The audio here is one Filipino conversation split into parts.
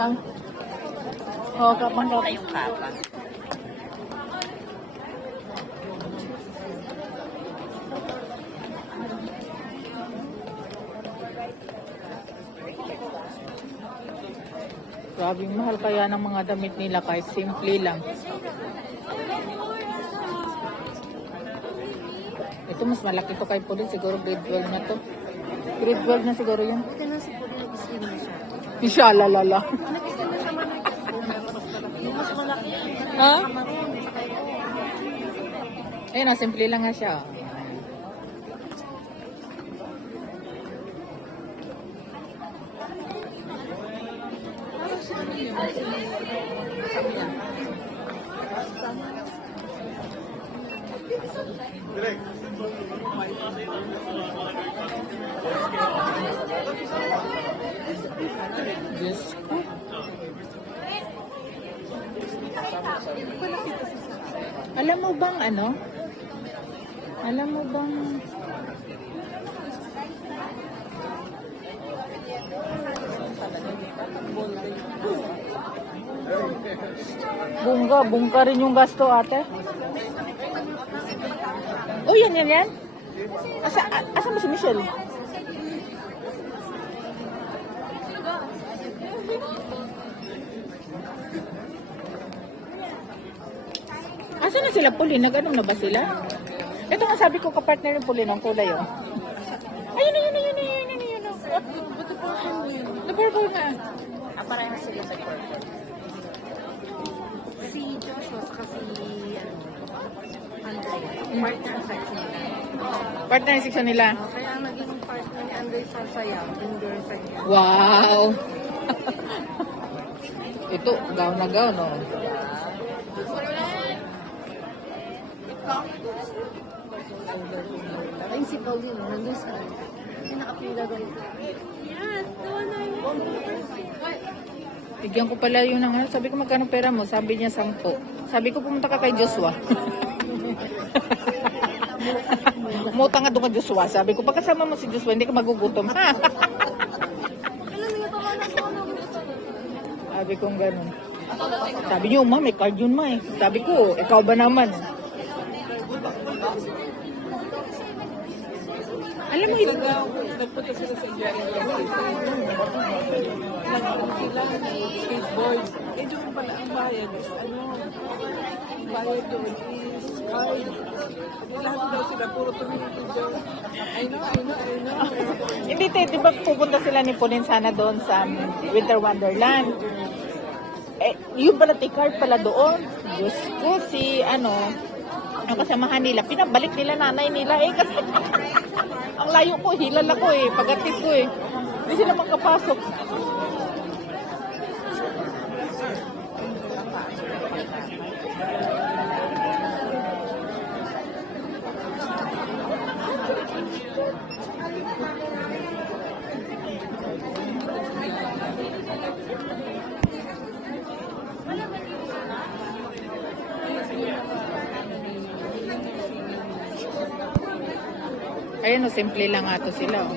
Ang oh, kapang Yung kapa. grabe, mahal kaya ng mga damit nila kahit simple lang. Ito mas malaki to kay Pauline, siguro grade 12 na to. Grade 12 na siguro yun. Ito na si Pauline, nag-slim na siya. Isya, lalala. Nag-slim na siya man. Yung mas malaki. Ha? Ayun, simple lang nga siya. Diyos ko. Alam mo bang ano? Alam mo bang bungka rin yung gasto, ate? Oh, yan. Asa mo si Michelle? Asa na sila, Pauline? Nag-ano na ba sila? Ito nga sabi ko kapartner ng Pauline, ang kulay, oh. Ayun. The purple nga. Parang sila sa purple. Si Joshua kasi Andre, partner sa nila. Partner ng section nila. Kaya ang naging partner ni Andre sa sayaw, indoor sayaw. Wow! Ito, gown na gown, oh. Ayun si Pauline, nandun sa nakapila ba yun? Yes, Bigyan ko pala yun ng ano. Sabi ko, magkano pera mo? Sabi niya, 10. Sabi ko, pumunta ka kay Joshua. Muta nga doon kay Joshua. Sabi ko, pagkasama mo si Joshua, hindi ka magugutom. Sabi ko, ganun. Sabi niyo, ma, may card yun, ma, eh. Sabi ko, ikaw ba naman? Alam mo, ito. Nagpunta sila sa Indiana sila skateboard. Eh, doon pala ang bayad is bayad doon is card. Lahat daw sila, puro tumingin doon. I know. Hindi, di ba pupunta sila ni Pauline sana doon sa Winter Wonderland? Eh, yung pala, card pala doon. Diyos ko, ang kasamahan nila, pinabalik nila nanay nila, eh, kasi ang layo ko, hilal ako, eh, pag-atis ko, eh. Hindi sila makapasok. Ayan, simple lang nga to sila, oh.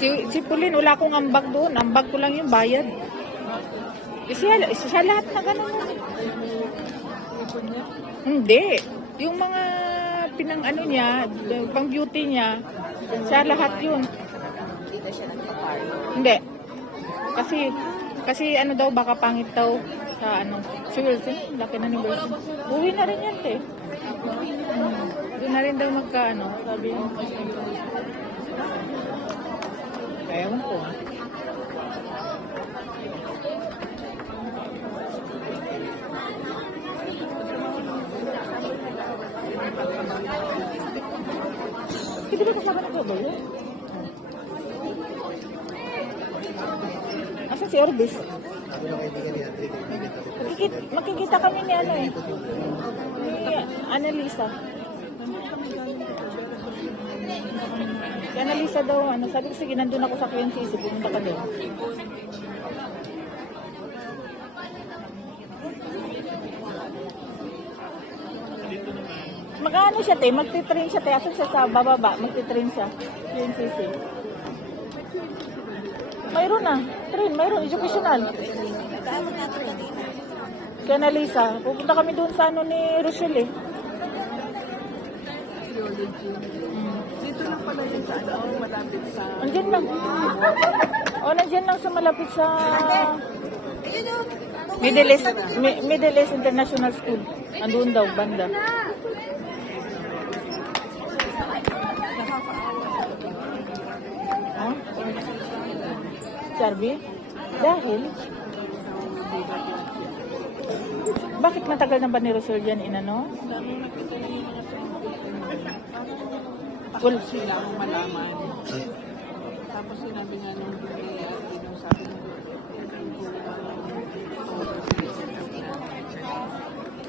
Si Pauline, wala akong ambag doon. Ambag ko lang yung bayad. Siya lahat na gano'n. Hindi. Yung mga pinang-ano niya, pang beauty niya, siya lahat yun. Hindi siya nagpa-party. Hindi. Kasi ano daw, baka pangit daw sa ano. Si Wilson, laki na ni Wilson. Uwi na rin yan, te. Doon na rin daw magka-ano. Sabi niya. Ewan ko. Hindi ba kasama na global yun? Asa si Orbis? Makikita kami ni ano eh. Ni Annalisa. Si Annalisa daw, sabi ko sige, nandun ako sa QNCC, pumunta ka doon. Mag-ano siya, te? Magtitrain siya, te. Asan siya sa bababa? Magtitrain siya. UNCC. Mayroon na. Train, mayroon. Educational. Si Annalisa. Pupunta kami doon sa ano ni Rochelle, eh. Dito lang pala yun sa ano, malapit sa... Nandiyan lang. O, nandiyan lang sa malapit sa Middle East International School. Andun daw, banda. Huh? Sarbi? Dahil? Bakit matagal na ba ni Rosel yan inano? Takot sila ang malaman. Tapos sinabi nga nung